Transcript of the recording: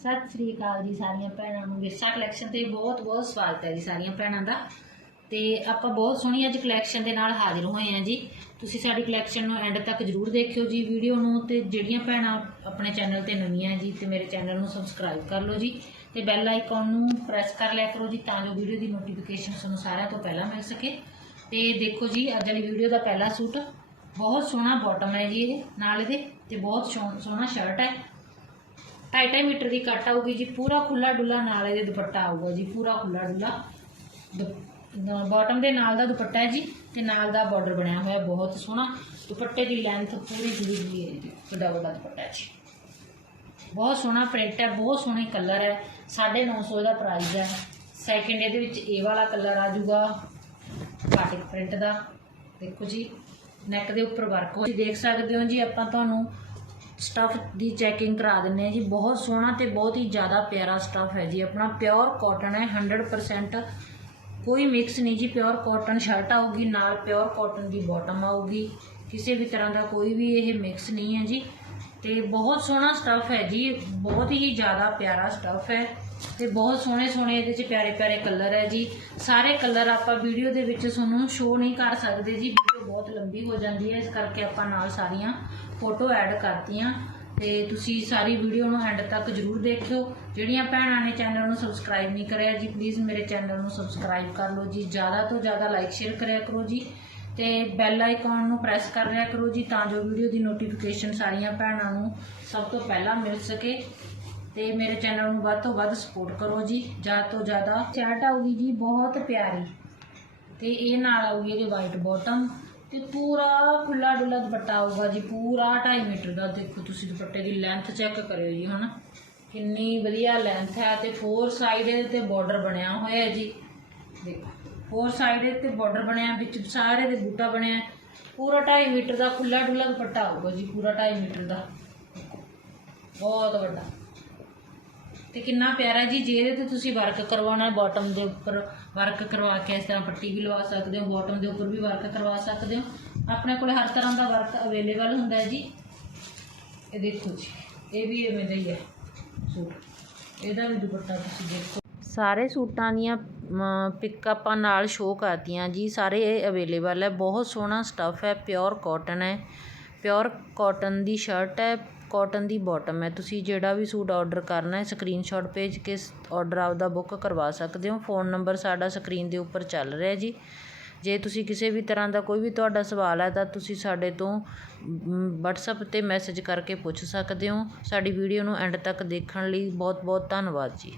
ਸਤਿ ਸ੍ਰੀ ਅਕਾਲ ਜੀ ਸਾਰੀਆਂ ਭੈਣਾਂ ਨੂੰ। ਵਿਰਸਾ ਕਲੈਕਸ਼ਨ ਤੇ ਬਹੁਤ ਬਹੁਤ ਸਵਾਗਤ ਹੈ ਜੀ ਸਾਰੀਆਂ ਭੈਣਾਂ ਦਾ। ਤੇ ਆਪਾਂ ਬਹੁਤ ਸੋਹਣੀ ਅੱਜ ਕਲੈਕਸ਼ਨ ਦੇ ਨਾਲ ਹਾਜ਼ਰ ਹੋਏ ਹਾਂ ਜੀ। ਤੁਸੀਂ ਸਾਡੀ ਕਲੈਕਸ਼ਨ ਨੂੰ ਐਂਡ ਤੱਕ ਜਰੂਰ ਦੇਖਿਓ ਜੀ ਵੀਡੀਓ ਨੂੰ ਤੇ ਜਿਹੜੀਆਂ ਭੈਣਾਂ ਆਪਣੇ ਚੈਨਲ ਤੇ ਨਵੀਆਂ ਜੀ ਤੇ ਮੇਰੇ ਚੈਨਲ ਨੂੰ ਸਬਸਕ੍ਰਾਈਬ ਕਰ ਲਓ ਜੀ। ਤੇ ਬੈਲ ਆਈਕਨ ਨੂੰ ਪ੍ਰੈਸ ਕਰ ਲਿਆ ਕਰੋ ਜੀ ਤਾਂ ਜੋ ਵੀਡੀਓ ਦੀ ਨੋਟੀਫਿਕੇਸ਼ਨ ਤੁਹਾਨੂੰ ਸਾਰਿਆਂ ਤੋਂ ਪਹਿਲਾਂ ਮਿਲ ਸਕੇ। ਤੇ ਦੇਖੋ ਜੀ, ਅੱਜ ਵਾਲੀ ਵੀਡੀਓ ਦਾ ਪਹਿਲਾ ਸੂਟ ਬਹੁਤ ਸੋਹਣਾ ਬਾਟਮ ਹੈ ਜੀ ਇਹ, ਨਾਲ ਇਹਦੇ ਤੇ ਬਹੁਤ ਸੋਹ- ਸੋਹਣਾ ਸ਼ਰਟ ਹੈ। ਢਾਈ ਢਾਈ ਮੀਟਰ ਦੀ ਕੱਟ ਆਊਗੀ ਜੀ, ਪੂਰਾ ਖੁੱਲਾ ਡੁੱਲਾ ਨਾਲ ਇਹਦੇ ਦੁਪੱਟਾ ਆਊਗਾ ਜੀ, ਪੂਰਾ ਖੁੱਲਾ ਡੁੱਲਾ। ਬਾਟਮ ਦੇ ਨਾਲ ਦਾ ਦੁਪੱਟਾ ਹੈ ਜੀ ਤੇ ਨਾਲ ਦਾ ਬਾਰਡਰ ਬਣਿਆ ਹੋਇਆ ਬਹੁਤ ਸੋਹਣਾ। ਦੁਪੱਟੇ ਦੀ ਲੈਂਥ ਪੂਰੀ ਜੁੜੀ ਹੋਈ ਹੈ ਜੀ, ਵੱਡਾ ਵੱਡਾ ਦੁਪੱਟਾ ਹੈ ਜੀ। ਬਹੁਤ ਸੋਹਣਾ ਪ੍ਰਿੰਟ ਹੈ, ਬਹੁਤ ਸੋਹਣੇ ਕਲਰ ਹੈ। 950 ਦਾ ਪ੍ਰਾਈਸ ਹੈ। ਸੈਕਿੰਡ ਇਹਦੇ ਵਿੱਚ ਇਹ ਵਾਲਾ ਕਲਰ ਆ ਜਾਊਗਾ ਬਾਟਿਕ ਪ੍ਰਿੰਟ ਦਾ। ਦੇਖੋ ਜੀ ਨੈਕ ਦੇ ਉੱਪਰ ਵਰਕ ਹੋ ਤੁਸੀਂ ਦੇਖ ਸਕਦੇ ਹੋ ਜੀ, ਆਪਾਂ ਤੁਹਾਨੂੰ ਸਟਫ ਦੀ ਚੈਕਿੰਗ ਕਰਾ ਦਿੰਨੇ ਆ ਜੀ। ਬਹੁਤ ਸੋਹਣਾ ਤੇ ਬਹੁਤ ਹੀ ਜ਼ਿਆਦਾ ਪਿਆਰਾ ਸਟਫ ਹੈ ਜੀ। ਆਪਣਾ ਪਿਓਰ ਕਾਟਨ ਹੈ 100% ਕੋਈ ਮਿਕਸ ਨਹੀਂ ਜੀ ਪਿਓਰ ਕਾਟਨ ਸ਼ਰਟ ਆਊਗੀ, ਨਾਲ ਪਿਓਰ ਕਾਟਨ ਦੀ ਬਾਟਮ ਆਊਗੀ। ਕਿਸੇ ਵੀ ਤਰ੍ਹਾਂ ਦਾ ਕੋਈ ਵੀ ਇਹ ਮਿਕਸ ਨਹੀਂ ਹੈ ਜੀ। ਤੇ ਬਹੁਤ ਸੋਹਣਾ ਸਟਫ ਹੈ ਜੀ। ਬਹੁਤ ਹੀ ਜ਼ਿਆਦਾ ਪਿਆਰਾ ਸਟਫ ਹੈ। ਤੇ ਬਹੁਤ ਸੋਹਣੇ ਸੋਹਣੇ ਇਹਦੇ 'ਚ ਪਿਆਰੇ ਪਿਆਰੇ ਕਲਰ ਹੈ ਜੀ। ਸਾਰੇ ਕਲਰ ਆਪਾਂ ਵੀਡੀਓ ਦੇ ਵਿੱਚ ਤੁਹਾਨੂੰ ਸ਼ੋਅ ਨਹੀਂ ਕਰ ਸਕਦੇ ਜੀ। ਵੀਡੀਓ ਬਹੁਤ ਲੰਬੀ ਹੋ ਜਾਂਦੀ ਹੈ, ਇਸ ਕਰਕੇ ਆਪਾਂ ਨਾਲ ਸਾਰੀਆਂ ਫੋਟੋ ਐਡ ਕਰਤੀਆਂ। ਤੇ ਤੁਸੀਂ ਸਾਰੀ ਵੀਡੀਓ ਨੂੰ ਐਂਡ ਤੱਕ ਜਰੂਰ ਦੇਖਿਓ। ਜਿਹੜੀਆਂ ਭੈਣਾਂ ਨੇ ਚੈਨਲ ਨੂੰ ਸਬਸਕ੍ਰਾਈਬ ਨਹੀਂ ਕਰਿਆ ਜੀ ਪਲੀਜ਼ ਮੇਰੇ ਚੈਨਲ ਨੂੰ ਸਬਸਕ੍ਰਾਈਬ ਕਰ ਲਓ ਜੀ। ਜ਼ਿਆਦਾ ਤੋਂ ਜ਼ਿਆਦਾ ਲਾਈਕ ਸ਼ੇਅਰ ਕਰਿਆ ਕਰੋ ਜੀ। ਤੇ ਬੈਲ ਆਈਕਨ ਨੂੰ ਪ੍ਰੈਸ ਕਰ ਲਿਆ ਕਰੋ ਜੀ, ਤਾਂ ਜੋ ਵੀਡੀਓ ਦੀ ਨੋਟੀਫਿਕੇਸ਼ਨ ਸਾਰੀਆਂ ਭੈਣਾਂ ਨੂੰ ਸਭ ਤੋਂ ਪਹਿਲਾਂ ਮਿਲ ਸਕੇ। ਤੇ ਮੇਰੇ ਚੈਨਲ ਨੂੰ ਵੱਧ ਤੋਂ ਵੱਧ ਸਪੋਰਟ ਕਰੋ ਜੀ। ਜ਼ਿਆਦਾ ਤੋਂ ਜ਼ਿਆਦਾ ਚੈਟ ਆਊਗੀ ਜੀ, ਬਹੁਤ ਪਿਆਰੀ। ਤੇ ਇਹ ਨਾਲ ਆਊਗੀ ਇਹਦੇ ਵਾਈਟ ਬਾਟਮ ਤੇ ਪੂਰਾ ਖੁੱਲਾ ਡੁੱਲਾ ਦੁਪੱਟਾ ਆਊਗਾ ਜੀ, ਪੂਰਾ 2.5 ਮੀਟਰ ਦਾ। ਦੇਖੋ ਤੁਸੀਂ ਦੁਪੱਟੇ ਦੀ ਲੈਂਥ ਚੈੱਕ ਕਰਿਓ ਜੀ, ਹਨਾ? ਕਿੰਨੀ ਵਧੀਆ ਲੈਂਥ ਹੈ ਤੇ ਫੋਰ ਸਾਈਡ ਇਹਦੇ ਤੇ ਬਾਰਡਰ ਬਣਿਆ ਹੋਇਆ ਹੈ ਜੀ। ਦੇਖੋ ਫੋਰ ਸਾਈਡ ਇਹਦੇ ਤੇ ਬਾਰਡਰ ਬਣਿਆ, ਵਿੱਚ ਸਾਰੇ ਦੇ ਬੂਟਾ ਬਣਿਆ। ਪੂਰਾ 2.5 ਮੀਟਰ ਦਾ ਖੁੱਲਾ ਡੁੱਲਾ ਦੁਪੱਟਾ ਆਊਗਾ ਜੀ, ਪੂਰਾ 2.5 ਮੀਟਰ ਦਾ। ਬਹੁਤ ਵੱਡਾ। ਤੇ ਕਿੰਨਾ ਪਿਆਰਾ ਜੀ, ਜੇ ਇਹਦੇ ਤੇ ਤੁਸੀਂ ਵਰਕ ਕਰਵਾਉਣਾ ਹੈ ਬਾਟਮ ਦੇ ਉੱਪਰ ਵਰਕ ਕਰਵਾ ਕੇ ਇਸ ਤਰ੍ਹਾਂ ਪੱਟੀ ਵੀ ਲਵਾ ਸਕਦੇ ਹੋ ਬਾਟਮ ਦੇ ਉੱਪਰ ਵੀ ਵਰਕ ਕਰਵਾ ਸਕਦੇ ਹੋ। ਆਪਣੇ ਕੋਲ ਹਰ ਤਰ੍ਹਾਂ ਦਾ ਵਰਕ ਅਵੇਲੇਬਲ ਹੁੰਦਾ ਹੈ ਜੀ। ਇਹ ਦੇਖੋ ਜੀ, ਇਹ ਵੀ ਐਵੇਂ ਦਾ ਹੀ ਹੈ ਸੂਟ। ਇਹਦਾ ਵੀ ਦੁਪੱਟਾ ਤੁਸੀਂ ਦੇਖੋ। ਸਾਰੇ ਸੂਟਾਂ ਦੀਆਂ ਪਿਕ ਆਪਾਂ ਨਾਲ ਸ਼ੋਅ ਕਰਤੀਆਂ ਜੀ, ਸਾਰੇ ਇਹ ਅਵੇਲੇਬਲ ਹੈ। ਬਹੁਤ ਸੋਹਣਾ ਸਟੱਫ ਹੈ ਪਿਓਰ ਕਾਟਨ ਹੈ। ਪਿਓਰ ਕਾਟਨ ਦੀ ਸ਼ਰਟ ਹੈ ਕੋਟਨ ਦੀ ਬੋਟਮ ਹੈ। ਤੁਸੀਂ ਜਿਹੜਾ ਵੀ ਸੂਟ ਔਡਰ ਕਰਨਾ ਹੈ ਸਕਰੀਨਸ਼ਾਟ ਭੇਜ ਕੇ ਔਡਰ ਆਪਦਾ ਬੁੱਕ ਕਰਵਾ ਸਕਦੇ ਹੋ। ਫੋਨ ਨੰਬਰ ਸਾਡਾ ਸਕਰੀਨ ਦੇ ਉੱਪਰ ਚੱਲ ਰਿਹਾ ਜੀ। ਜੇ ਤੁਸੀਂ ਕਿਸੇ ਵੀ ਤਰ੍ਹਾਂ ਦਾ ਕੋਈ ਵੀ ਤੁਹਾਡਾ ਸਵਾਲ ਹੈ, ਤਾਂ ਤੁਸੀਂ ਸਾਡੇ ਤੋਂ ਵਟਸਐਪ ਤੇ ਮੈਸੇਜ ਕਰਕੇ ਪੁੱਛ ਸਕਦੇ ਹੋ। ਸਾਡੀ ਵੀਡੀਓ ਨੂੰ ਐਂਡ ਤੱਕ ਦੇਖਣ ਲਈ ਬਹੁਤ ਬਹੁਤ ਧੰਨਵਾਦ ਜੀ।